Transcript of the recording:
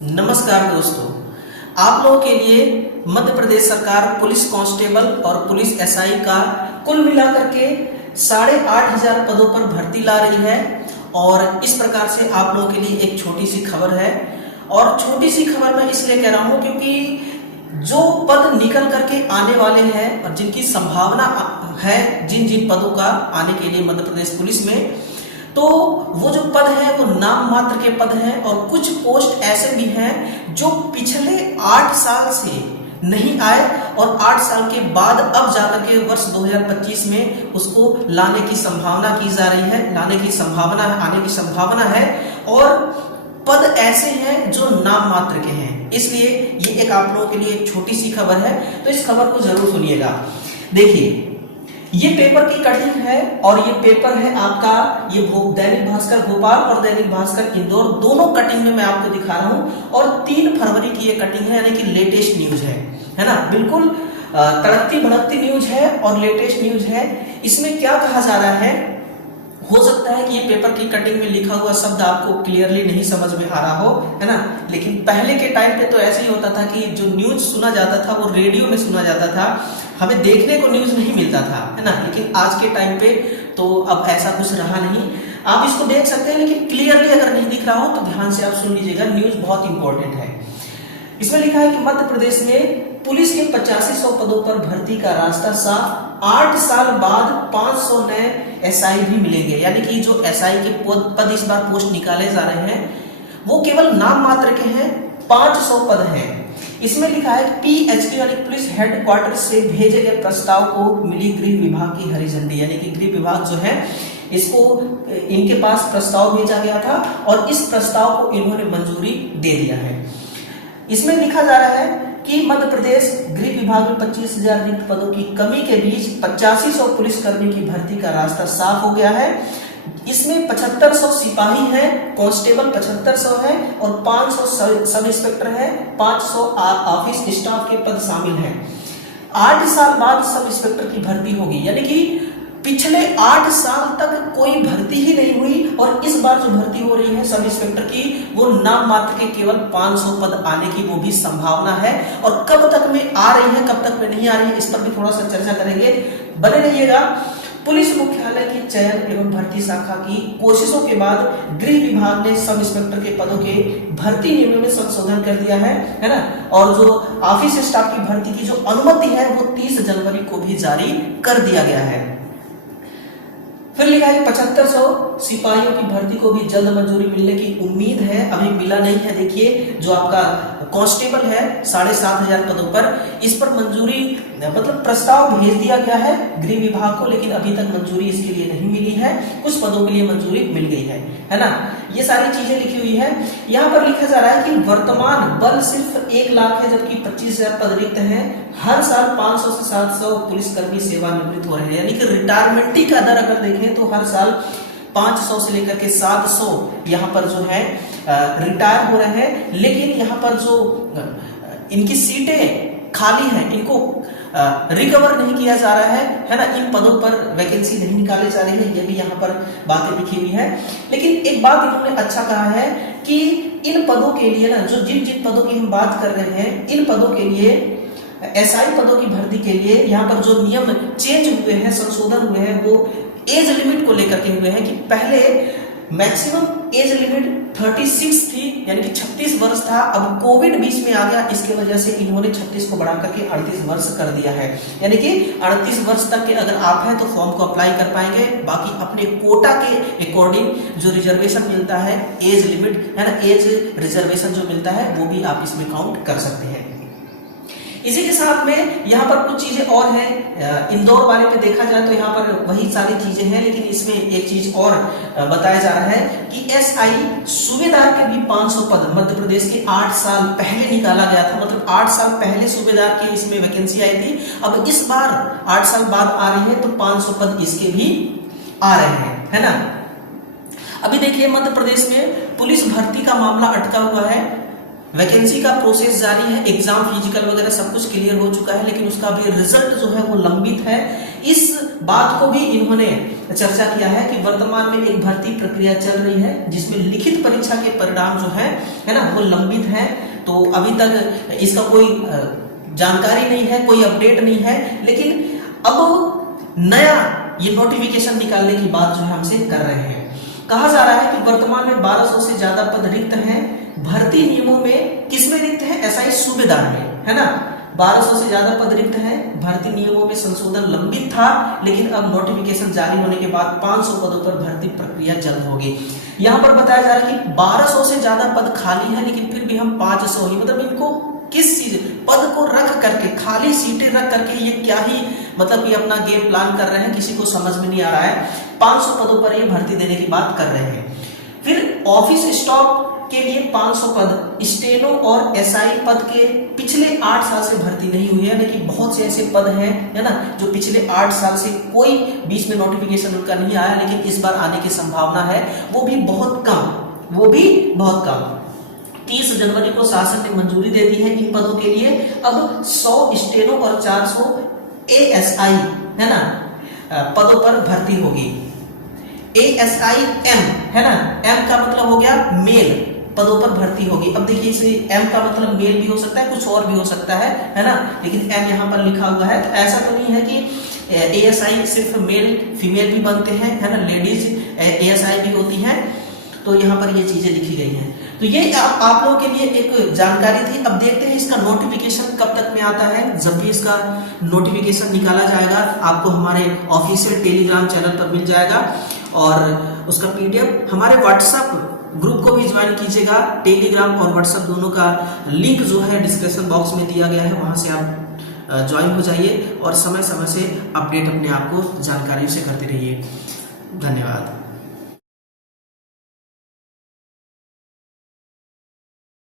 नमस्कार दोस्तों, आप लोगों के लिए मध्य प्रदेश सरकार पुलिस कांस्टेबल और पुलिस एसआई का कुल मिलाकर के 8,500 पदों पर भर्ती ला रही है। और इस प्रकार से आप लोगों के लिए एक छोटी सी खबर है। और छोटी सी खबर मैं इसलिए कह रहा हूं क्योंकि जो पद निकल करके आने वाले हैं और जिनकी संभावना है जिन जिन पदों का आने के लिए मध्य प्रदेश पुलिस में, तो वो जो पद है वो नाम मात्र के पद हैं। और कुछ पोस्ट ऐसे भी हैं जो पिछले 8 साल से नहीं आए और 8 साल के बाद अब जाकर के वर्ष 2025 में उसको लाने की संभावना की जा रही है, आने की संभावना है। और पद ऐसे हैं जो नाम मात्र के हैं, इसलिए ये एक आप लोगों के लिए एक छोटी सी खबर है, तो इस खबर को जरूर सुनिएगा। देखिए, ये पेपर की कटिंग है और ये पेपर है आपका, ये दैनिक भास्कर भोपाल और दैनिक भास्कर इंदौर, दोनों कटिंग में मैं आपको दिखा रहा हूं। और 3 फरवरी की ये कटिंग है, यानी कि लेटेस्ट न्यूज है ना, बिल्कुल तड़कती भड़कती न्यूज है और लेटेस्ट न्यूज है। इसमें क्या कहा जा रहा है, हो सकता है कि ये पेपर की कटिंग में लिखा हुआ शब्द आपको क्लियरली नहीं समझ में आ रहा हो, है ना। लेकिन पहले के टाइम पे तो ऐसे ही होता था कि जो न्यूज सुना जाता था वो रेडियो में सुना जाता था, हमें देखने को न्यूज नहीं मिलता था, है ना। लेकिन आज के टाइम पे तो अब ऐसा कुछ रहा नहीं, आप इसको देख सकते हैं, लेकिन क्लियरली अगर नहीं दिख रहा हो तो ध्यान से आप सुन लीजिएगा, न्यूज बहुत इंपॉर्टेंट है। इसमें लिखा है कि मध्य प्रदेश में पुलिस के 8500 पदों पर भर्ती का रास्ता साफ, 8 साल बाद 500 नए एसआई भी मिलेंगे। यानी कि जो एसआई के पद इस बार पोस्ट निकाले जा रहे हैं वो केवल नाम मात्र के हैं, 500 पद हैं। इसमें लिखा है पीएचक्यू यानी पुलिस हेडक्वार्टर से भेजे गए प्रस्ताव को मिली गृह विभाग की हरी झंडी। यानी कि गृह विभाग जो है इसको, इनके पास प्रस्ताव भेजा गया था और इस प्रस्ताव को इन्होंने मंजूरी दे दिया है। इसमें लिखा जा रहा है कि मध्य प्रदेश गृह विभाग में 25,000 रिक्त पदों की कमी के बीच 8500 पुलिसकर्मी की भर्ती का रास्ता साफ हो गया है। इसमें 7500 सिपाही हैं, कांस्टेबल 7500 है और 500 सब इंस्पेक्टर है, 500 ऑफिस स्टाफ के पद शामिल हैं। 8 साल बाद सब इंस्पेक्टर की भर्ती होगी, यानी कि पिछले 8 साल तक कोई भर्ती ही नहीं हुई और इस बार जो भर्ती हो रही है सब इंस्पेक्टर की, वो नाम मात्र के केवल 500 पद आने की वो भी संभावना है। और कब तक में आ रही है, कब तक में नहीं आ रही है, इस पर भी थोड़ा सा चर्चा करेंगे, बने रहिएगा। पुलिस मुख्यालय की चयन एवं भर्ती शाखा की कोशिशों के बाद गृह विभाग ने सब इंस्पेक्टर के पदों के भर्ती नियमों में संशोधन कर दिया है ना। और जो ऑफिस स्टाफ की भर्ती की जो अनुमति है वो 30 जनवरी को भी जारी कर दिया गया है। फिर लिखा है 7500 सिपाहियों की भर्ती को भी जल्द मंजूरी मिलने की उम्मीद है, अभी मिला नहीं है। देखिए, जो आपका कांस्टेबल है 7,500 पदों पर, इस पर मंजूरी मतलब प्रस्ताव भेज दिया गया है गृह विभाग को, लेकिन अभी तक मंजूरी इसके लिए नहीं मिली है। कुछ पदों के लिए मंजूरी मिल गई है ना। ये सारी चीजें लिखी हुई है। यहाँ पर लिखा जा रहा है कि वर्तमान बल सिर्फ 1 लाख है, जबकि 25,000 पद रिक्त हैं। हर साल 500 से 700 पुलिसकर्मी सेवानिवृत्त हो रहे हैं, यानी कि रिटायरमेंट का दर अगर देखें तो हर साल 500 से लेकर के 700 यहाँ पर जो है रिटायर हो रहे हैं। लेकिन यहाँ पर जो इनकी सीटें खाली हैं, इनको रिकवर नहीं किया जा रहा है ना। इन पदों पर वैकेंसी नहीं निकाली जा रही है, ये भी यहाँ पर बातें लिखी हुई है। लेकिन एक बात इन्होंने अच्छा कहा है कि इन पदों के लिए ना, जो जिन जिन पदों की हम बात कर रहे हैं, इन पदों के लिए, एसआई पदों की भर्ती के लिए यहाँ पर जो नियम चेंज हुए हैं, संशोधन हुए हैं, वो एज लिमिट को लेकर के हुए हैं। कि पहले मैक्सिमम एज लिमिट 36 थी, यानी कि 36 वर्ष था। अब कोविड बीच में आ गया, इसके वजह से इन्होंने 36 को बढ़ा करके 38 वर्ष कर दिया है। यानी कि 38 वर्ष तक के अगर आप हैं तो फॉर्म को अप्लाई कर पाएंगे। बाकी अपने कोटा के अकॉर्डिंग जो रिजर्वेशन मिलता है, एज लिमिट है ना, एज रिजर्वेशन जो मिलता है वो भी आप इसमें काउंट कर सकते हैं। इसी के साथ में यहाँ पर कुछ चीजें और हैं। इंदौर वाले पे देखा जाए तो यहाँ पर वही सारी चीजें हैं, लेकिन इसमें एक चीज और बताया जा रहा है कि एसआई सूबेदार के भी 500 पद मध्य प्रदेश के 8 साल पहले निकाला गया था। मतलब 8 साल पहले सूबेदार की इसमें वैकेंसी आई थी, अब इस बार 8 साल बाद आ रही है, तो 500 पद इसके भी आ रहे हैं, है ना। अभी देखिए, मध्य प्रदेश में पुलिस भर्ती का मामला अटका हुआ है, वैकेंसी का प्रोसेस जारी है, एग्जाम फिजिकल वगैरह सब कुछ क्लियर हो चुका है, लेकिन उसका भी रिजल्ट जो है वो लंबित है। इस बात को भी इन्होंने चर्चा किया है कि वर्तमान में एक भर्ती प्रक्रिया चल रही है जिसमें लिखित परीक्षा के परिणाम जो है ना, वो लंबित है। तो अभी तक इसका कोई जानकारी नहीं है, कोई अपडेट नहीं है, लेकिन अब नया ये नोटिफिकेशन निकालने की बात जो है हमसे कर रहे हैं। कहा जा रहा है कि वर्तमान में 1200 से ज्यादा पद रिक्त हैं। भर्ती नियमों में किसमें रिक्त है? एसआई सूबेदार में, है ना। 1200 से ज्यादा पद रिक्त हैं। भर्ती नियमों में संशोधन लंबित था, लेकिन अब नोटिफिकेशन जारी होने के बाद 500 पदों पर भर्ती प्रक्रिया जल्द होगी। यहाँ पर बताया जा रहा है कि 1200 से ज्यादा पद खाली है, लेकिन फिर भी हम 500 ही, मतलब इनको किस चीज पद को रख करके, खाली सीटें रख करके ये क्या ही मतलब ये अपना गेम प्लान कर रहे हैं, किसी को समझ में नहीं आ रहा है। 500 पदों पर ये भर्ती देने की बात कर रहे हैं। फिर ऑफिस स्टाफ के लिए 500 पद, स्टेनो और एसआई पद के पिछले 8 साल से भर्ती नहीं हुई है, लेकिन बहुत से ऐसे पद हैं, है ना, जो पिछले 8 साल से कोई बीच में नोटिफिकेशन उनका नहीं आया, लेकिन इस बार आने की संभावना है, वो भी बहुत कम। 30 जनवरी को शासन ने मंजूरी दे दी है इन पदों के लिए। अब 100 स्टेनो और 400 एएसआई, है ना, पदों पर भर्ती होगी। एएसआई एम, है ना, एम का मतलब हो गया मेल, पदों पर भर्ती होगी। अब देखिए इसे एम का मतलब मेल भी हो सकता है, कुछ और भी हो सकता है ना, लेकिन एम यहाँ पर लिखा हुआ है। तो ऐसा तो नहीं है कि एएसआई सिर्फ मेल फीमेल भी बनते हैं, है ना, लेडीज एएसआई भी होती हैं। तो यहाँ पर ये चीजें लिखी गई हैं। तो ये आप लोगों के लिए एक जानकारी थी। अब देखते हैं इसका नोटिफिकेशन कब तक में आता है। जब भी इसका नोटिफिकेशन निकाला जाएगा आपको हमारे ऑफिशियल टेलीग्राम चैनल पर मिल जाएगा, और उसका पीडीएफ हमारे व्हाट्सएप ग्रुप को भी ज्वाइन कीजिएगा। टेलीग्राम और व्हाट्सएप दोनों का लिंक जो है डिस्क्रिप्शन बॉक्स में दिया गया है, वहां से आप ज्वाइन हो जाइए और समय समय से अपडेट अपने आप को जानकारियों से करते रहिए। धन्यवाद।